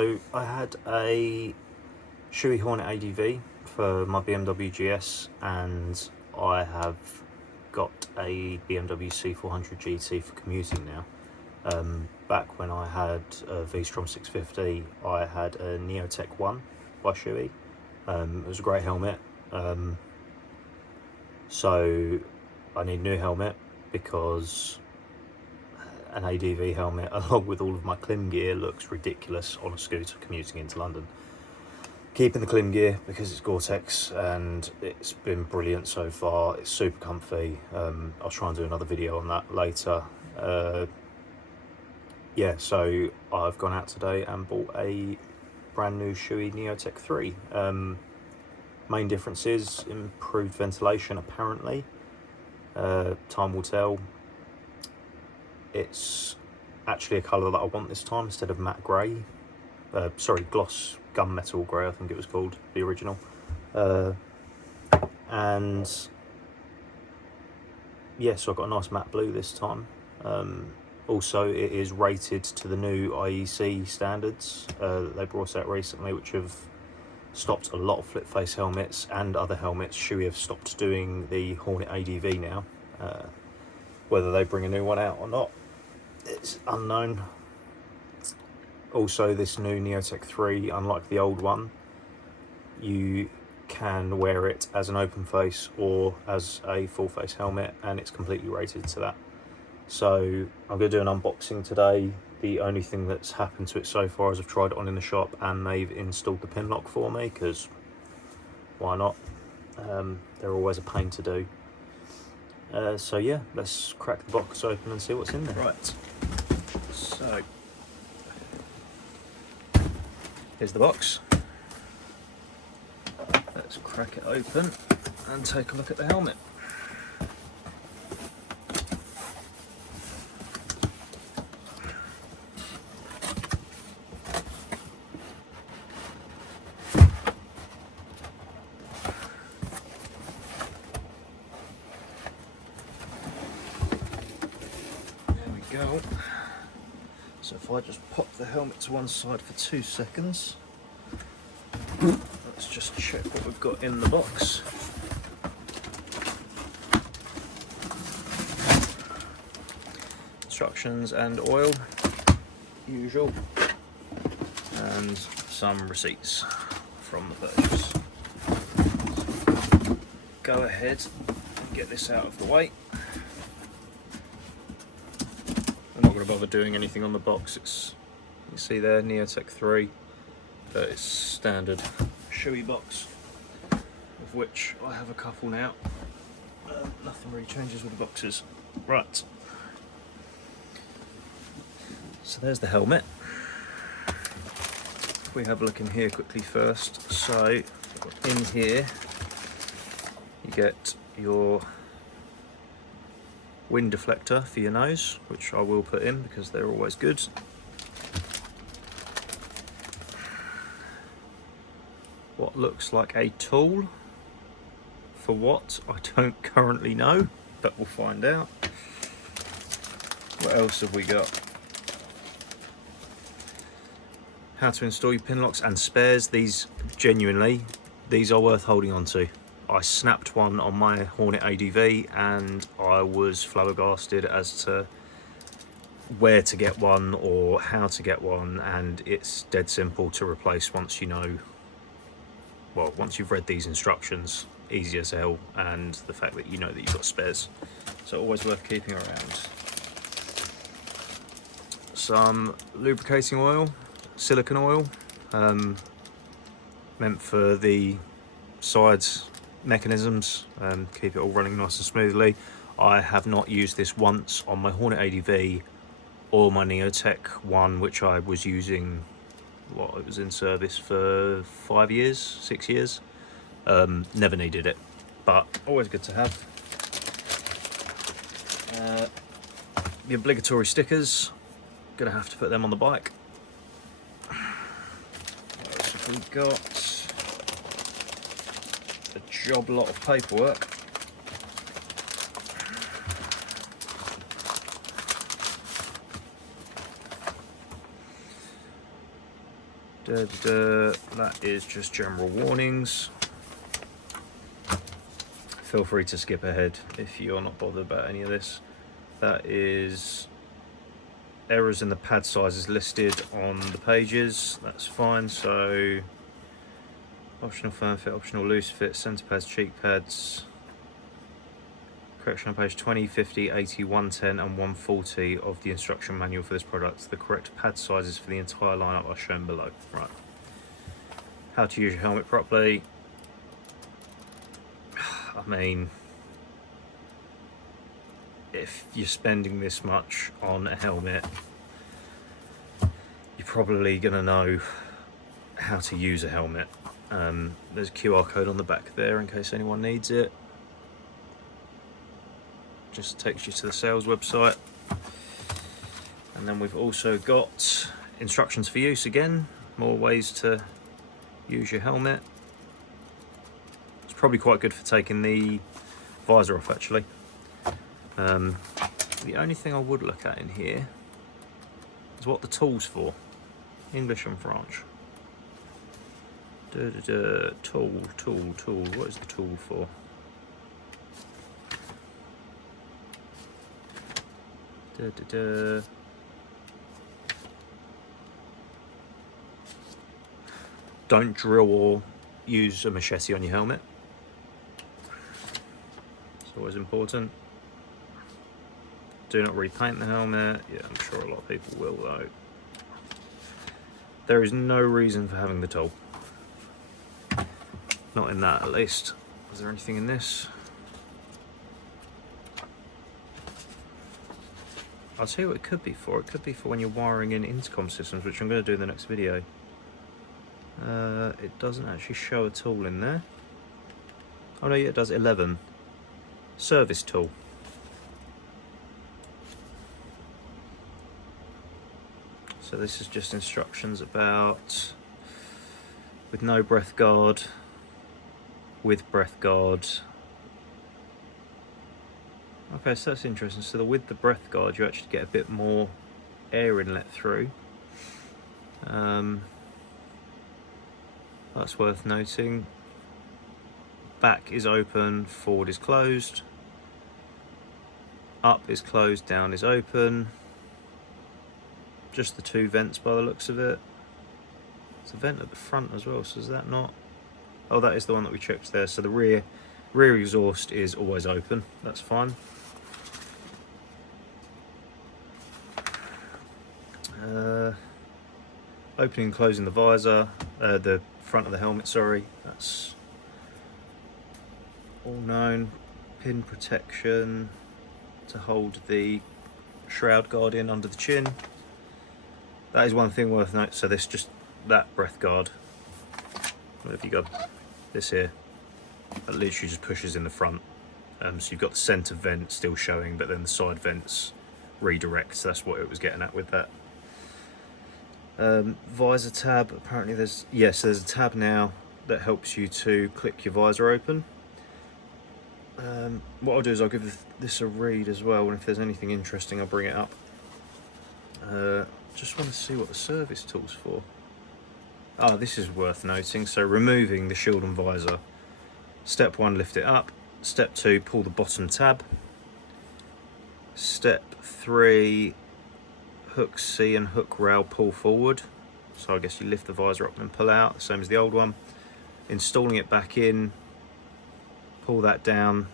So I had a Shoei Hornet ADV for my BMW GS, and I have got a BMW C400 GT for commuting now. Back when I had a V-Strom 650, I had a Neotec 1 by Shoei. It was a great helmet, so I need a new helmet because an ADV helmet along with all of my Klim gear looks ridiculous on a scooter commuting into London. Keeping the Klim gear because it's Gore-Tex and it's been brilliant so far. It's super comfy. I'll try and do another video on that later. Yeah, so I've gone out today and bought a brand new Shoei Neotec 3. Main difference is improved ventilation apparently. Time will tell. It's actually a colour that I want this time instead of matte grey. Sorry, gloss gunmetal grey, I think it was called, the original. And yeah, so I've got a nice matte blue this time. Also, it is rated to the new IEC standards that they brought out recently, which have stopped a lot of flip face helmets and other helmets. Shoei have stopped doing the Hornet ADV now. Whether they bring a new one out or not, it's unknown. Also, this new Neotec 3, unlike the old one, you can wear it as an open face or as a full face helmet, and it's completely rated to that. So I'm going to do an unboxing today. The only thing that's happened to it so far is I've tried it on in the shop and they've installed the pin lock for me, because why not? They're always a pain to do. So yeah, let's crack the box open and see what's in there. Right, so here's the box. Let's crack it open and take a look at the helmet. Go. So if I just pop the helmet to one side for 2 seconds, let's just check what we've got in the box. Instructions and oil, usual, and some receipts from the purchase. Go ahead and get this out of the way. I'm not going to bother doing anything on the box. It's, you see there, Neotec 3, it's standard Shoei box, of which I have a couple now. Nothing really changes with the boxes. Right, so there's the helmet. If we have a look in here quickly first, so in here you get your wind deflector for your nose, which I will put in because they're always good. What looks like a tool. For what? I don't currently know, but we'll find out. What else have we got? How to install your pin locks and spares. These, genuinely, these are worth holding on to. I snapped one on my Hornet ADV and I was flabbergasted as to where to get one or how to get one, and it's dead simple to replace once you know, well, once you've read these instructions, easy as hell, and the fact that you know that you've got spares. So always worth keeping around. Some lubricating oil, silicone oil, meant for the sides mechanisms, keep it all running nice and smoothly. I have not used this once on my Hornet ADV or my Neotec 1, which I was using, what, it was in service for 5 years, 6 years. Never needed it, but always good to have. The obligatory stickers, gonna have to put them on the bike. What else have we got? A job lot of paperwork. That is just general warnings. Feel free to skip ahead if you're not bothered about any of this. That is errors in the pad sizes listed on the pages. That's fine. So optional firm fit, optional loose fit, centre pads, cheek pads. Correction on page 20, 50, 80, 110 and 140 of the instruction manual for this product. The correct pad sizes for the entire lineup are shown below. Right. How to use your helmet properly. I mean, if you're spending this much on a helmet, you're probably going to know how to use a helmet. There's a QR code on the back there in case anyone needs it. Just takes you to the sales website. And then we've also got instructions for use again, more ways to use your helmet. It's probably quite good for taking the visor off actually. The only thing I would look at in here is what the tool's for. English and French. Tool. What is the tool for? Don't drill or use a machete on your helmet. It's always important. Do not repaint the helmet. Yeah, I'm sure a lot of people will though. There is no reason for having the tool. Not in that at least. Is there anything in this? I'll tell you what it could be for. It could be for when you're wiring in intercom systems, which I'm going to do in the next video. It doesn't actually show a tool in there. Oh no, yeah, it does. 11. Service tool. So this is just instructions about with no breath guard, with breath guard. Okay, so that's interesting. So with the breath guard, you actually get a bit more air inlet through. That's worth noting. Back is open, forward is closed. Up is closed, down is open. Just the two vents by the looks of it. There's a vent at the front as well, so is that not? Oh, that is the one that we checked there. So the rear exhaust is always open, that's fine. Opening and closing the visor, the front of the helmet, sorry, that's all known. Pin protection to hold the shroud guard in under the chin. That is one thing worth noting. So this just, that breath guard, what have you got? This here, that literally just pushes in the front. So you've got the centre vent still showing, but then the side vents redirect. So that's what it was getting at with that. Visor tab, apparently there's a tab now that helps you to click your visor open. What I'll do is I'll give this a read as well, and if there's anything interesting I'll bring it up. Just want to see what the service tool's for. Ah, this is worth noting. So removing the shield and visor. Step 1, lift it up. Step 2, pull the bottom tab. Step 3, hook C and hook rail pull forward. So I guess you lift the visor up and pull out, same as the old one. Installing it back in, pull that down,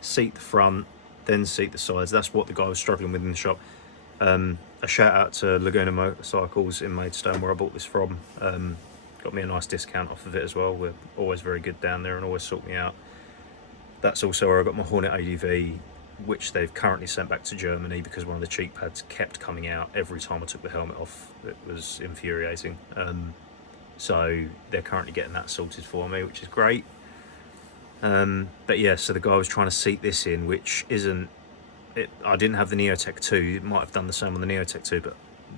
seat the front, then seat the sides. That's what the guy was struggling with in the shop. A shout out to Laguna Motorcycles in Maidstone where I bought this from. Got me a nice discount off of it as well. We're always very good down there and always sort me out. That's also where I got my Hornet ADV, which they've currently sent back to Germany because one of the cheek pads kept coming out every time I took the helmet off. It was infuriating. So they're currently getting that sorted for me, which is great. But yeah, so the guy was trying to seat this in, which isn't, I didn't have the Neotec 2, it might have done the same on the Neotec 2, but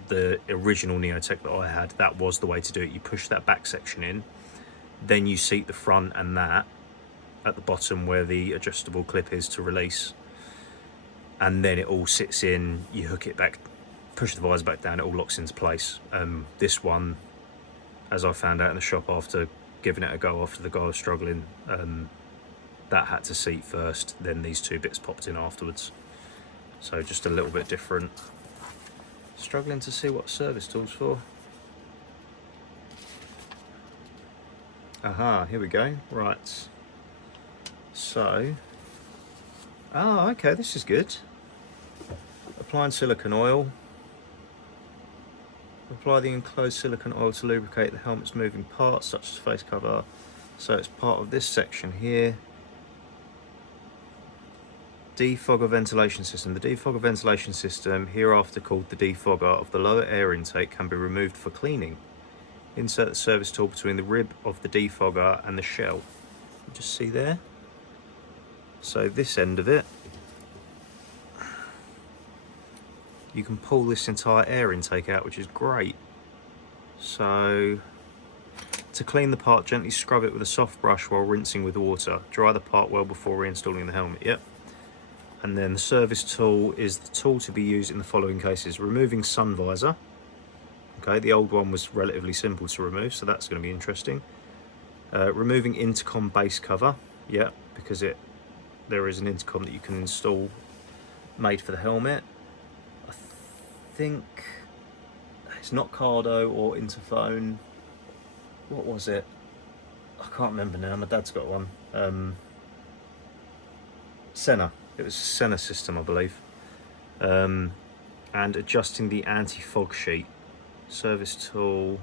the original Neotec that I had, that was the way to do it. You push that back section in, then you seat the front and that at the bottom where the adjustable clip is to release, and then it all sits in, you hook it back, push the visor back down, it all locks into place. This one as I found out in the shop after giving it a go after the guy was struggling, that had to seat first, then these two bits popped in afterwards. So just a little bit different. Struggling to see what service tool's for. Aha, here we go. Right. So, okay, this is good. Applying silicone oil. Apply the enclosed silicone oil to lubricate the helmet's moving parts, such as face cover. So it's part of this section here. Defogger ventilation system. The defogger ventilation system, hereafter called the defogger of the lower air intake, can be removed for cleaning. Insert the service tool between the rib of the defogger and the shell. Just see there. So this end of it, you can pull this entire air intake out, which is great. So to clean the part, gently scrub it with a soft brush while rinsing with water. Dry the part well before reinstalling the helmet. Yep. And then the service tool is the tool to be used in the following cases. Removing sun visor. Okay, the old one was relatively simple to remove, so that's going to be interesting. Removing intercom base cover. Yeah, because there is an intercom that you can install made for the helmet. I think it's not Cardo or Interphone. What was it? I can't remember now. My dad's got one. Senna. It was a Senna system, I believe. And adjusting the anti-fog sheet. Service tool.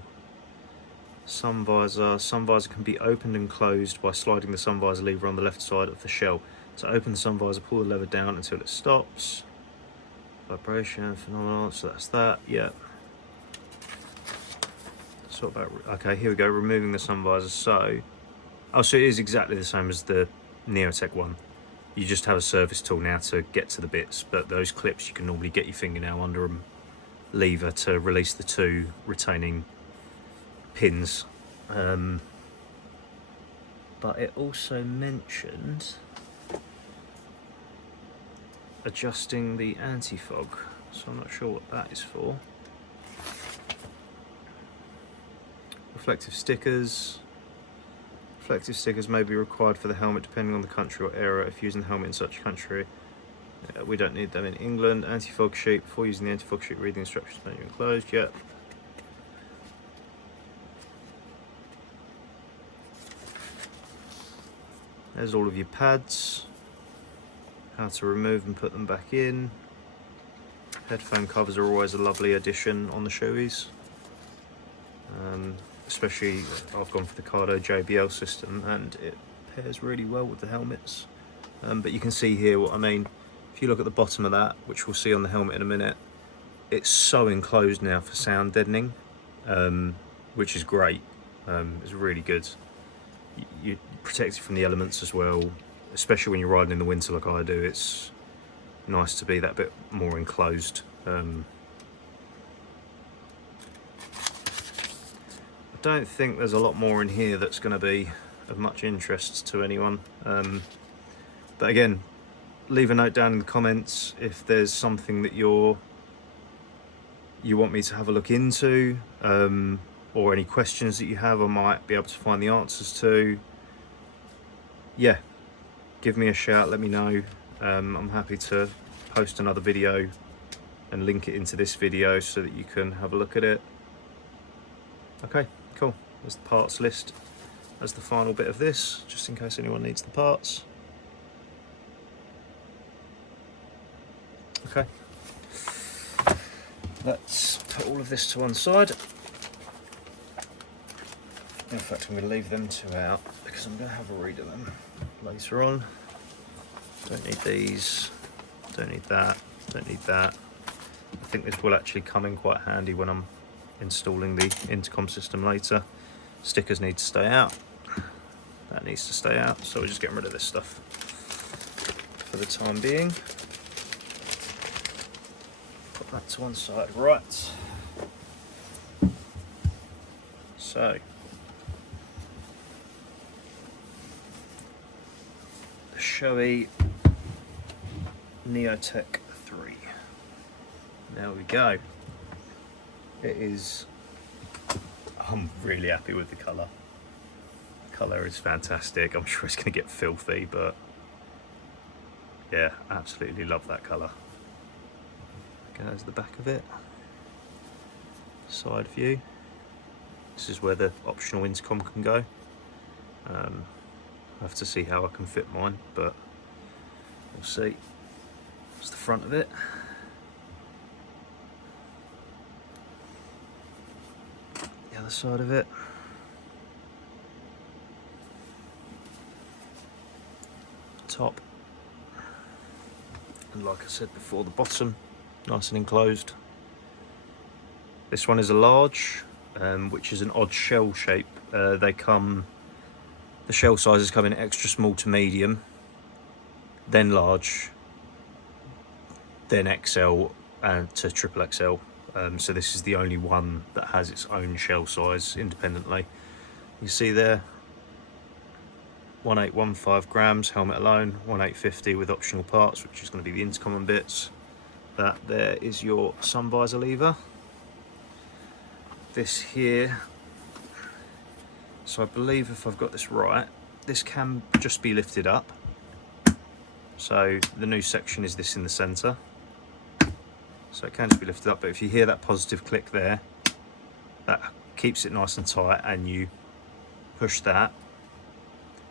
Sun visor. Sun visor can be opened and closed by sliding the sun visor lever on the left side of the shell. So open the sun visor, pull the lever down until it stops. Vibration, phenomenal. So that's that. Yeah. So about, okay, here we go. Removing the sun visor. So it is exactly the same as the Neotec one. You just have a service tool now to get to the bits, but those clips you can normally get your fingernail under them, lever to release the two retaining pins. But it also mentioned adjusting the anti-fog, so I'm not sure what that is for. Reflective stickers. Reflective stickers may be required for the helmet depending on the country or area. If using the helmet in such a country, we don't need them in England. Anti-fog sheet. Before using the anti-fog sheet, read the instructions manually enclosed. Yep. There's all of your pads. How to remove and put them back in. Headphone covers are always a lovely addition on the Shoeis. Especially, I've gone for the Cardo JBL system and it pairs really well with the helmets. But you can see here what I mean. If you look at the bottom of that, which we'll see on the helmet in a minute, it's so enclosed now for sound deadening, which is great. It's really good. You're protected from the elements as well, especially when you're riding in the winter like I do. It's nice to be that bit more enclosed. I don't think there's a lot more in here that's going to be of much interest to anyone. But again, leave a note down in the comments if there's something that you want me to have a look into, or any questions that you have I might be able to find the answers to. Yeah, give me a shout, let me know. I'm happy to post another video and link it into this video so that you can have a look at it. Okay, cool. There's the parts list as the final bit of this, just in case anyone needs the parts. Okay, let's put all of this to one side. In fact, I'm going to leave them two out because I'm going to have a read of them later on. Don't need these, don't need that, don't need that. I think this will actually come in quite handy when I'm installing the intercom system later. Stickers need to stay out, that needs to stay out, so we're just getting rid of this stuff for the time being. Put that to one side. Right, so the Shoei Neotec 3. There we go. It is I'm really happy with the colour. The colour is fantastic. I'm sure it's going to get filthy, but yeah, absolutely love that colour. There's the back of it. Side view. This is where the optional intercom can go. I have to see how I can fit mine, but we'll see. That's the front of it. The other side of it. Top. And like I said before, the bottom, nice and enclosed. This one is a large, which is an odd shell shape. The shell sizes come in extra small to medium, then large, then XL and to triple XL. So this is the only one that has its own shell size independently. You see there, 1815 grams helmet alone, 1850 with optional parts, which is going to be the intercom and bits. That there is your sun visor lever. This here, so I believe if I've got this right, this can just be lifted up. So the new section is this in the centre. So it can just be lifted up, but if you hear that positive click there, that keeps it nice and tight, and you push that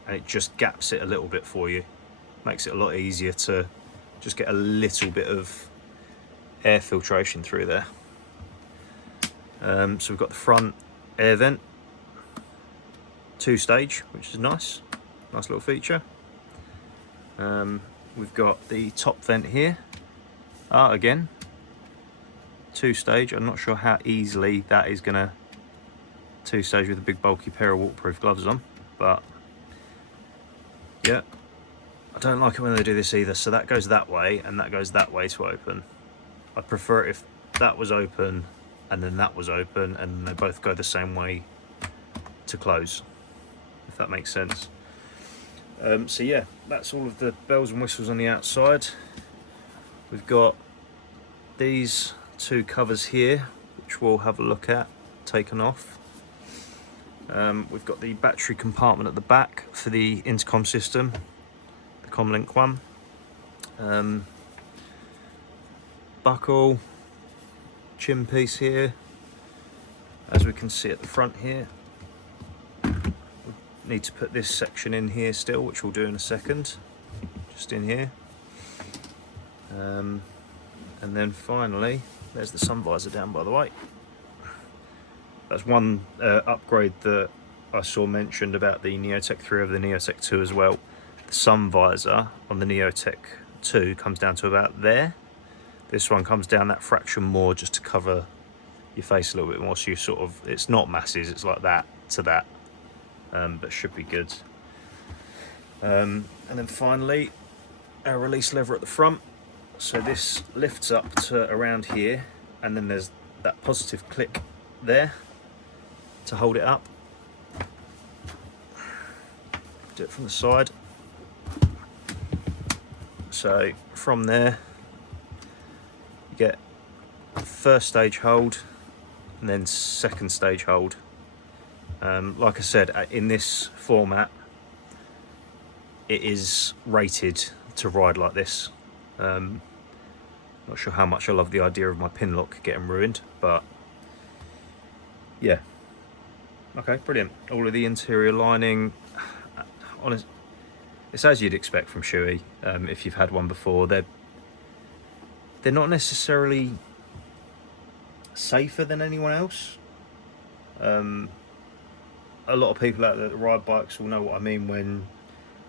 and it just gaps it a little bit for you. Makes it a lot easier to just get a little bit of air filtration through there. So we've got the front air vent, 2-stage, which is nice little feature. We've got the top vent here, again 2-stage. I'm not sure how easily that is gonna 2-stage with a big bulky pair of waterproof gloves on, but yeah, I don't like it when they do this either. So that goes that way and that goes that way to open. I'd prefer it if that was open and then that was open and they both go the same way to close, if that makes sense. So yeah, that's all of the bells and whistles on the outside. We've got these two covers here, which we'll have a look at, taken off. We've got the battery compartment at the back for the intercom system, the ComLink one. Buckle, chin piece here, as we can see at the front here. We need to put this section in here still, which we'll do in a second, just in here. And then finally, there's the sun visor down by the way. That's one upgrade that I saw mentioned about the Neotec 3 over the Neotec 2 as well. The sun visor on the Neotec 2 comes down to about there. This one comes down that fraction more, just to cover your face a little bit more, so you sort of, it's not masses, it's like that to that, but should be good. And then finally, our release lever at the front. So this lifts up to around here, and then there's that positive click there to hold it up. Do it from the side. So from there, you get first stage hold and then second stage hold. Like I said, in this format, it is rated to ride like this. Not sure how much I love the idea of my pin lock getting ruined, but yeah. Okay, brilliant. All of the interior lining, honest, it's as you'd expect from Shoei. If you've had one before, they're not necessarily safer than anyone else. A lot of people out there that ride bikes will know what I mean when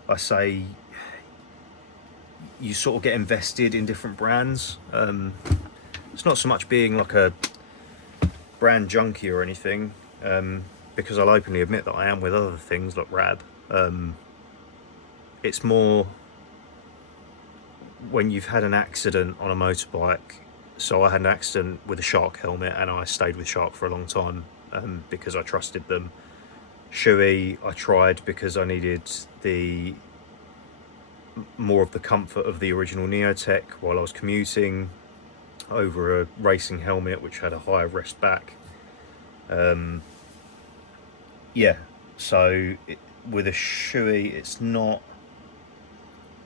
I say you sort of get invested in different brands. It's not so much being like a brand junkie or anything, because I'll openly admit that I am with other things like Rab. It's more when you've had an accident on a motorbike. So I had an accident with a Shark helmet and I stayed with Shark for a long time because I trusted them. Shoei I tried because I needed the more of the comfort of the original Neotec while I was commuting over a racing helmet which had a higher rest back. yeah, so with a Shoei, it's not.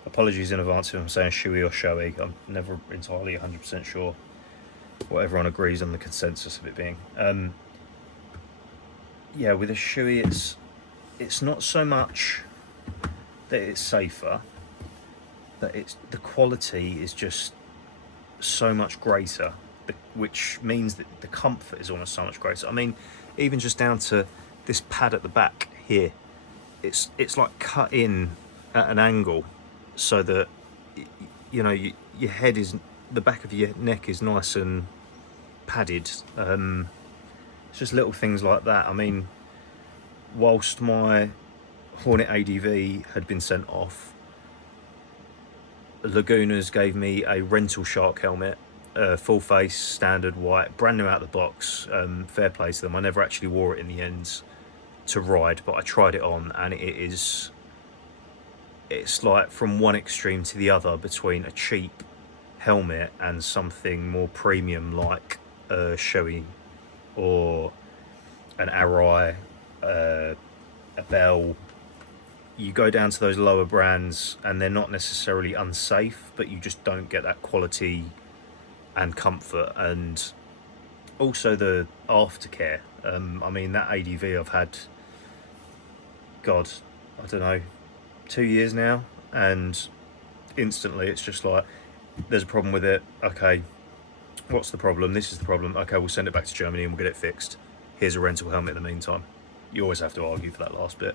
Apologies in advance if I'm saying Shoei or Shoei. I'm never entirely 100% sure what everyone agrees on the consensus of it being. Yeah, with a Shoei, it's not so much that it's safer, but the quality is just so much greater, which means that the comfort is almost so much greater. I mean, even just down to this pad at the back here, it's like cut in at an angle so that you know your head is, the back of your neck is nice and padded. It's just little things like that. I mean, whilst my Hornet ADV had been sent off, Laguna's gave me a rental shark helmet, full face, standard white, brand new out of the box. Fair play to them. I never actually wore it in the end to ride, but I tried it on, and it's like from one extreme to the other between a cheap helmet and something more premium like a Shoei or an Arai, a Bell. You go down to those lower brands and they're not necessarily unsafe, but you just don't get that quality and comfort, and also the aftercare. I mean, that ADV I've had, God, I don't know, 2 years now, and instantly it's just like, there's a problem with it. Okay, what's the problem? This is the problem. Okay, we'll send it back to Germany and we'll get it fixed. Here's a rental helmet in the meantime. You always have to argue for that last bit.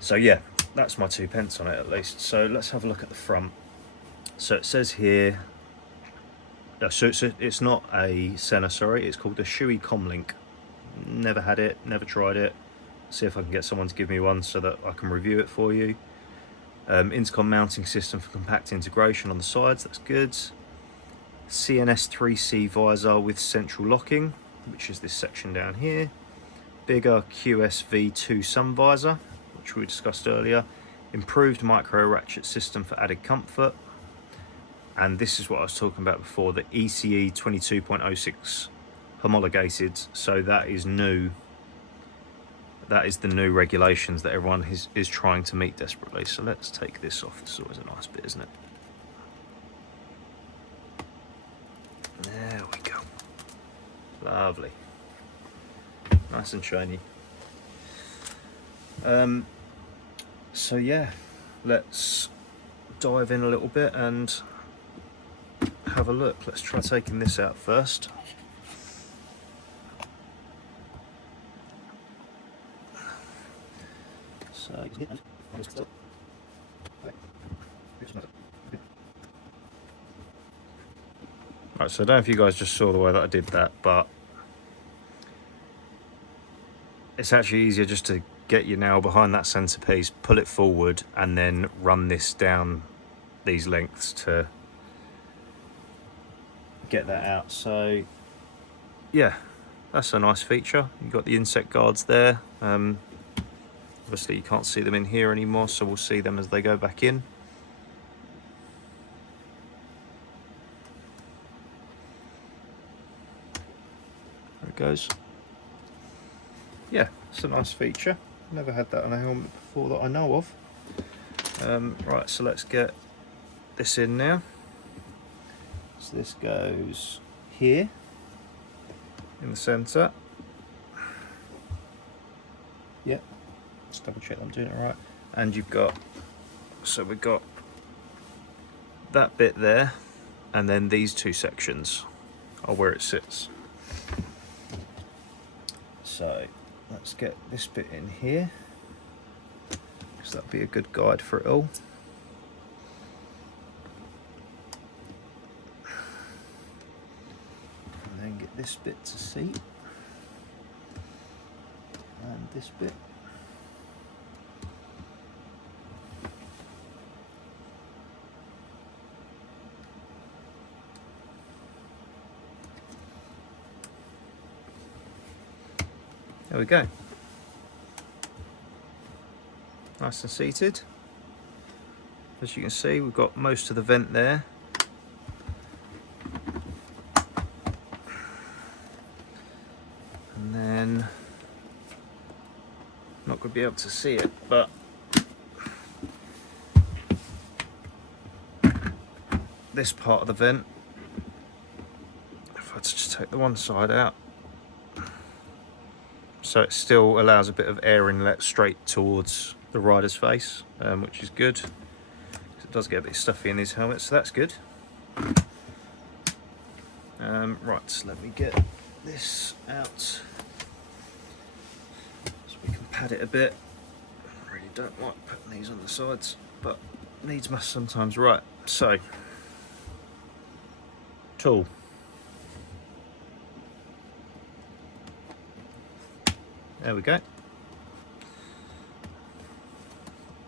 So yeah, that's my 2 pence on it at least. So let's have a look at the front. So it says here, so it's not a Senna, sorry, it's called the Shoei ComLink. Never had it, never tried it. See if I can get someone to give me one so that I can review it for you. Intercom mounting system for compact integration on the sides, that's good. CNS 3C visor with central locking, which is this section down here. Bigger QSV2 sun visor, which we discussed earlier. Improved micro ratchet system for added comfort. And this is what I was talking about before, the ECE 22.06 homologated, so that is new. That is the new regulations that everyone is trying to meet desperately. So let's take this off. This is always a nice bit, isn't it? There we go. Lovely. Nice and shiny. So yeah, let's dive in a little bit and have a look. Let's try taking this out first. So right, so I don't know if you guys just saw the way that I did that, but it's actually easier just to get your nail behind that centerpiece, pull it forward, and then run this down these lengths to get that out. So yeah, that's a nice feature. You've got the insect guards there. Obviously you can't see them in here anymore, so we'll see them as they go back in. There it goes. Yeah, it's a nice feature. Never had that on a helmet before that I know of. Right, so let's get this in now. So this goes here in the centre. Yep, let's double check I'm doing it right. And you've got, so we've got that bit there, and then these two sections are where it sits. So let's get this bit in here, because that'll be a good guide for it all. And then get this bit to seat, and this bit. There we go. Nice and seated. As you can see, we've got most of the vent there. And then going to be able to see it, but this part of the vent, if I just take the one side out, so it still allows a bit of air inlet straight towards the rider's face, which is good. It does get a bit stuffy in these helmets, so that's good. Right, so let me get this out so we can pad it a bit. I really don't like putting these on the sides, but needs must sometimes. Right, so tool. There we go.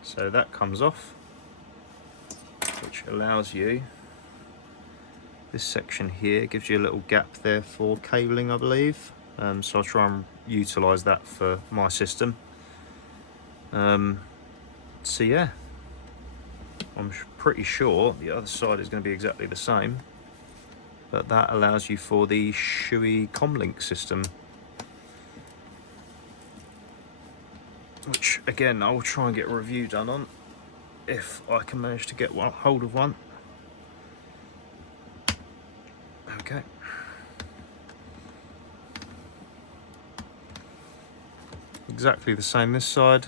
So that comes off, which allows you, this section here gives you a little gap there for cabling, I believe. So I'll try and utilise that for my system. So yeah, I'm pretty sure the other side is going to be exactly the same, but that allows you for the Shoei ComLink system, which again I will try and get a review done on if I can manage to get hold of one. Okay. Exactly the same this side,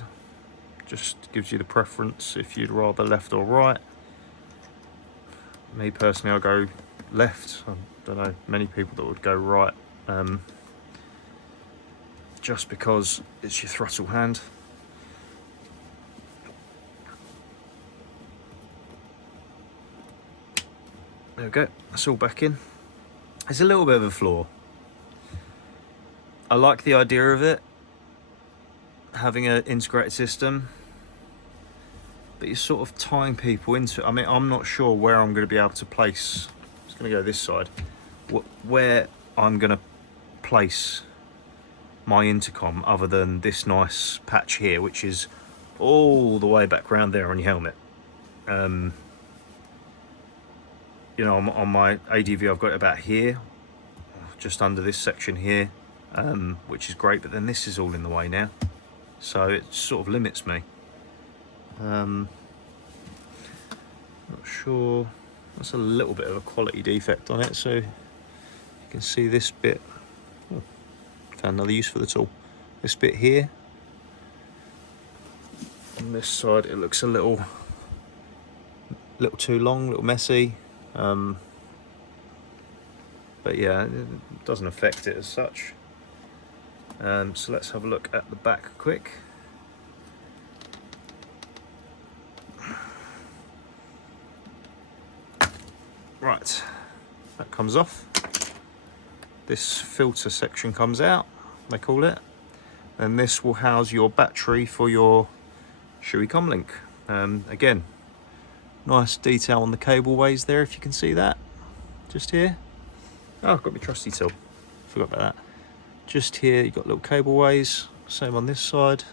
just gives you the preference if you'd rather left or right. Me personally, I'll go left. I don't know many people that would go right, just because it's your throttle hand. There we go, that's all back in. It's a little bit of a flaw. I like the idea of it, having an integrated system, but you're sort of tying people into it. I mean, I'm not sure where I'm going to be able to place, it's going to go this side, where I'm going to place my intercom other than this nice patch here, which is all the way back round there on your helmet. You know, on my ADV I've got it about here, just under this section here, which is great, but then this is all in the way now, so it sort of limits me. Not sure, that's a little bit of a quality defect on it, so you can see this bit. Oh, found another use for the tool. This bit here, on this side it looks a little too long, a little messy. But yeah, it doesn't affect it as such. So let's have a look at the back quick. Right, that comes off. This filter section comes out, they call it. And this will house your battery for your Shoei ComLink. Again, nice detail on the cableways there, if you can see that, just here. Oh, I've got my trusty tool, forgot about that. Just here, you've got little cableways, same on this side.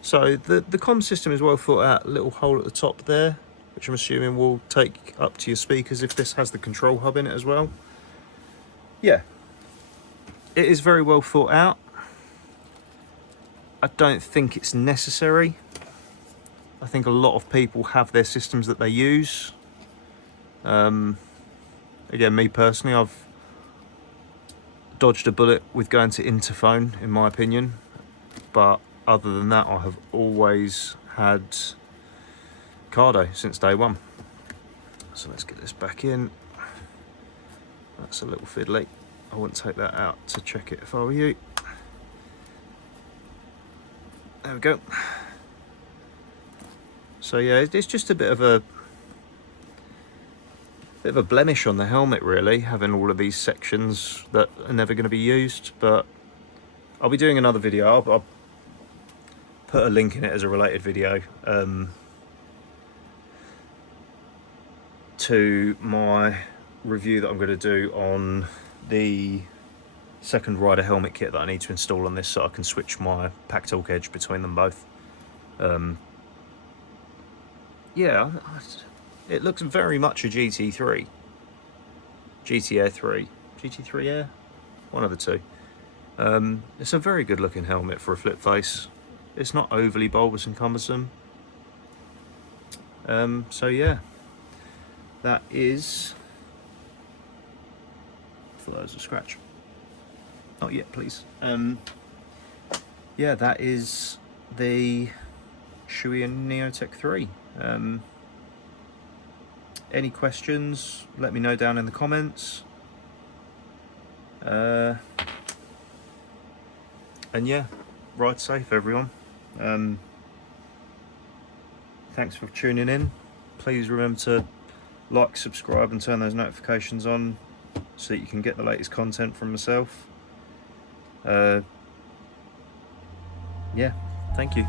So the comm system is well thought out, little hole at the top there, which I'm assuming will take up to your speakers if this has the control hub in it as well. Yeah, it is very well thought out. I don't think it's necessary. I think a lot of people have their systems that they use. Again, me personally, I've dodged a bullet with going to interphone, in my opinion. But other than that, I have always had Cardo since day one. So let's get this back in. That's a little fiddly. I wouldn't take that out to check it if I were you. There we go. So yeah, it's just a bit of a blemish on the helmet, really, having all of these sections that are never going to be used. But I'll be doing another video. I'll put a link in it as a related video to my review that I'm going to do on the second rider helmet kit that I need to install on this, so I can switch my pack torque edge between them both. Yeah, it looks very much a GT3 Air 3, GT3 Air, one of the two. It's a very good looking helmet for a flip face. It's not overly bulbous and cumbersome. So yeah, that is. I thought that was a scratch. Not yet, please. Yeah, that is the Shoei Neotec 3. Any questions, let me know down in the comments. And yeah, ride safe everyone. Thanks for tuning in. Please remember to like, subscribe and turn those notifications on so that you can get the latest content from myself. Yeah, thank you.